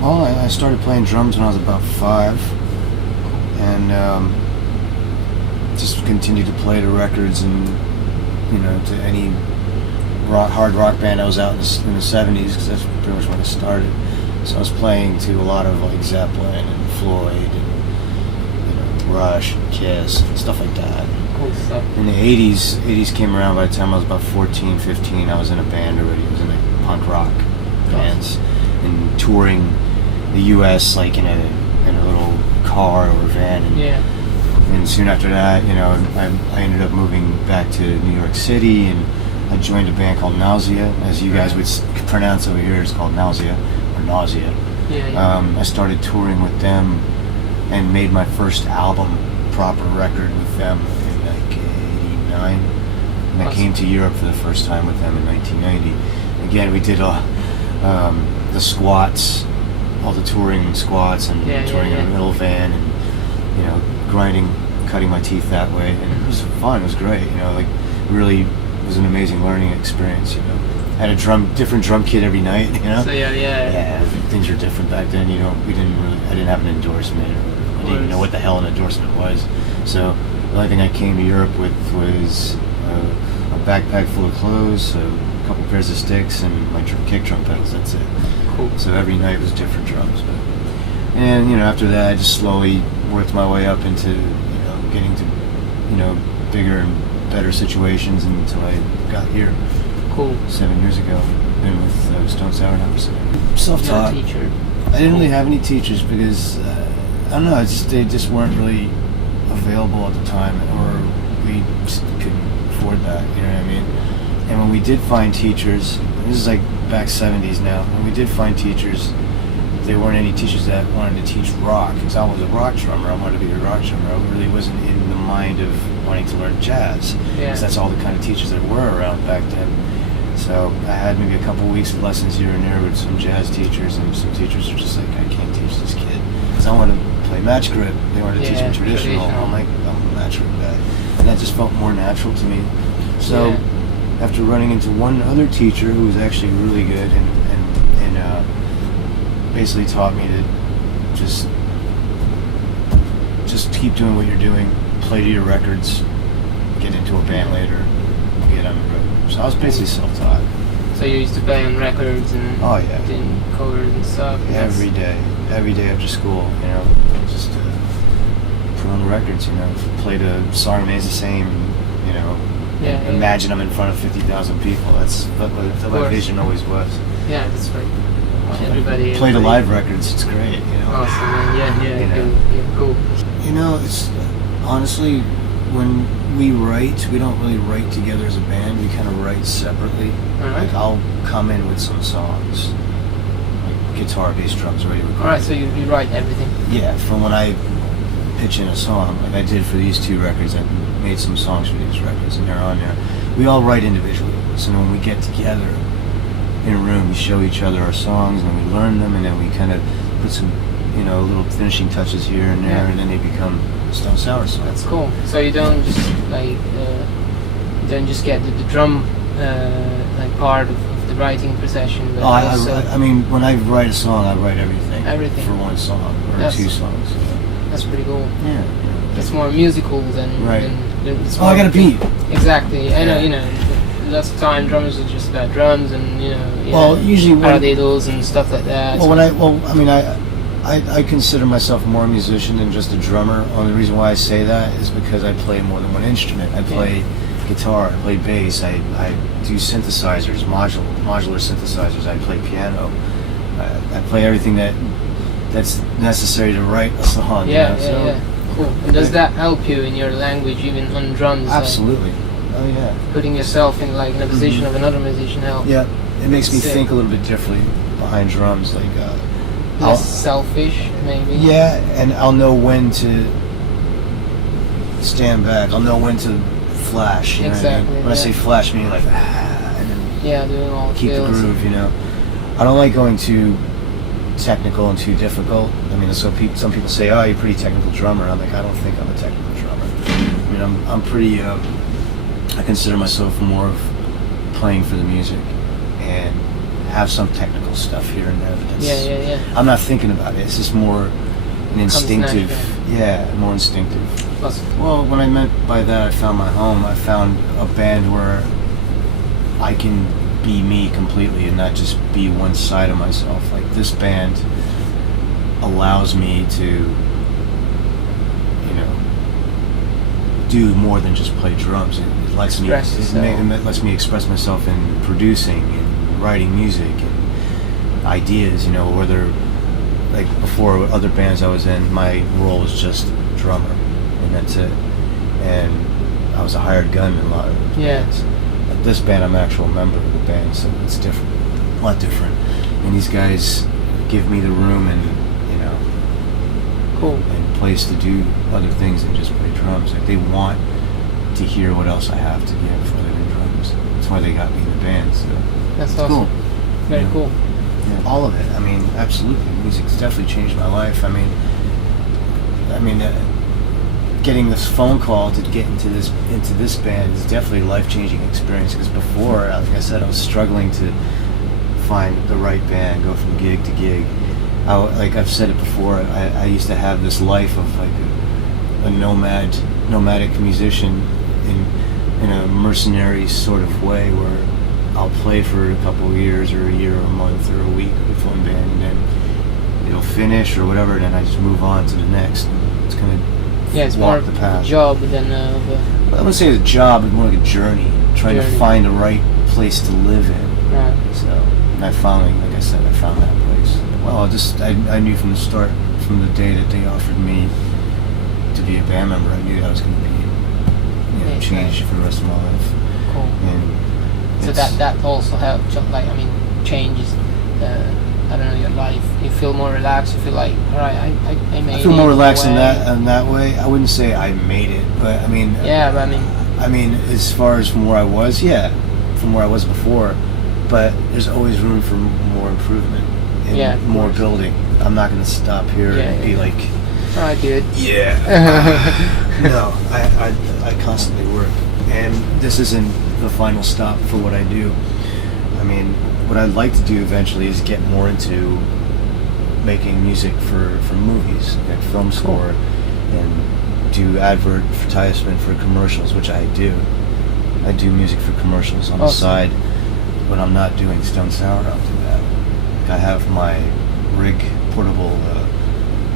Well, I started playing drums when I was about 5, and just continued to play to records and, to any hard rock band I was out in the 70s, because that's pretty much when I started. So I was playing to a lot of like Zeppelin and Floyd and Rush, Kiss, and stuff like that. Cool stuff. In the 80s came around. By the time I was about 14, 15, I was in a band already. I was in like punk rock bands and touring the U.S. like in a little car or van. And soon after that, I ended up moving back to New York City, and I joined a band called Nausea, as you guys would pronounce over here. It's called Nausea or Nausea. I started touring with them and made my first album, proper record with them in like 89. And I came to Europe for the first time with them in 1990. Again, we did the squats, all the touring squats, and touring in a little van, and cutting my teeth that way, and it was fun. It was great. Really was an amazing learning experience. Had a different drum kit every night. So things were different back then. I didn't have an endorsement. I didn't even know what the hell an endorsement was. So the only thing I came to Europe with was a backpack full of clothes, a couple pairs of sticks, and my kick drum pedals. That's it. Cool. So every night was different drums. And after that, I just slowly worked my way up into getting to bigger and better situations until I got here. Cool. 7 years ago. Been with Stone Sour now for 7 years. Self-taught. Teacher. I didn't really have any teachers because I don't know. They just weren't really available at the time, or we just couldn't afford that. You know what I mean? And when we did find teachers, this is like back 70s now. When we did find teachers, there weren't any teachers that wanted to teach rock, because I was a rock drummer. I wanted to be a rock drummer. I really wasn't in the mind of wanting to learn jazz, because that's all the kind of teachers there were around back then. So I had maybe a couple weeks of lessons here and there with some jazz teachers, and some teachers were just like, I can't teach this kid, because I want to play match grip. They wanted to teach me traditional. I'm like, I'm a match grip guy, and that just felt more natural to me. So after running into one other teacher who was actually really good and basically taught me to just keep doing what you're doing, play to your records, get into a band later, get on the road. So I was basically self-taught. So you used to play on records and doing covers and stuff? Every day after school, just put on the records, play the song remains the same, imagine I'm in front of 50,000 people. That's what my vision always was. Yeah, that's right. Everybody play the live records, it's great, Awesome, cool. It's honestly, when we write, we don't really write together as a band. We kind of write separately. Like I'll come in with some songs, like guitar, bass, drums, already recorded. Alright, so you write everything? Yeah, from when I pitch in a song, like I did for these 2 records. I made some songs for these records, and they're on there. We all write individually, so when we get together in a room, we show each other our songs, and then we learn them, and then we kind of put some, little finishing touches here and there, and then they become Stone Sour songs. That's cool. So you don't just get the drum part of the writing procession, but I mean, when I write a song, I write everything. Everything for one song or 2 songs. That's pretty cool. Yeah. It's more musical than. Right. I got a beat. Exactly. I know. Lots of time drummers are just about drums and usually paradiddles and stuff like that. I consider myself more a musician than just a drummer. Only reason why I say that is because I play more than one instrument. I play guitar, I play bass, I do synthesizers, modular synthesizers, I play piano. I play everything that's necessary to write a song. Cool. And does that help you in your language, even on drums? Absolutely. Oh yeah. Putting yourself in a position of another musician helps. Yeah, it makes me think a little bit differently behind drums, like less selfish, maybe. Yeah, and I'll know when to stand back. I'll know when to flash. Exactly. When I say flash, meaning like and then doing all keep the groove. I don't like going too technical and too difficult. I mean, so some people say, "Oh, you're a pretty technical drummer." I'm like, I don't think I'm a technical drummer. I mean, I'm pretty. I consider myself more of playing for the music and have some technical stuff here and there. But Yeah. I'm not thinking about it. It's just more an instinctive. natural. Yeah, more instinctive. Awesome. Well, what I meant by that, I found my home. I found a band where I can be me completely and not just be one side of myself. Like, this band allows me to, you know, do more than just play drums. It lets me it lets me express myself in producing and writing music and ideas. You know, whether, like, before other bands I was in, my role was just drummer, and that's it. And I was a hired gun in a lot of bands. At this band, I'm an actual member of the band, so it's different, a lot different. And these guys give me the room and, you know, Cool. and place to do other things than just play drums. Like, they want to hear what else I have to give other than drums. That's why they got me in the band. So That's it's awesome. cool. Very Yeah. cool. Yeah, all of it. I mean, absolutely. Music's definitely changed my life. I mean, getting this phone call to get into this band is definitely a life-changing experience. Because before, like I said, I was struggling to find the right band, go from gig to gig. Like I've said it before, I used to have this life of like a nomadic musician in a mercenary sort of way, where I'll play for a couple of years or a year or a month or a week with one band, and then it'll finish or whatever, and then I just move on to the next. It's kind of It's walk more the of a path. job than I wouldn't say it's a job, it's more like a journey, trying to find the right place to live in. Right. So, and I finally, like I said, I found that place. Well, I knew from the start, from the day that they offered me to be a band member, I knew that was going to be, you know, changed for the rest of my life. Cool. And So that also helped, like, I mean, changes, I don't know, your life. You feel more relaxed, you feel like, alright, I made it. I feel more relaxed in that way. I wouldn't say I made it, but I mean... Yeah, but I mean, as far as from where I was, from where I was before, but there's always room for more improvement and more building. I'm not going to stop here and be like... Alright, dude. Yeah. No, I constantly work. And this isn't the final stop for what I do. I mean, what I'd like to do eventually is get more into making music for movies, like film score, and do advertisement for commercials, which I do. I do music for commercials on the side. When I'm not doing Stone Sour, I'll do that. Like, I have my portable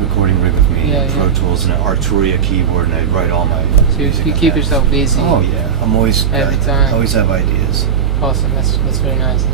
recording rig with me, Pro Tools, and an Arturia keyboard, and I write all my music. You keep yourself busy. Oh yeah, I'm always every time. I always have ideas. Awesome, that's very nice.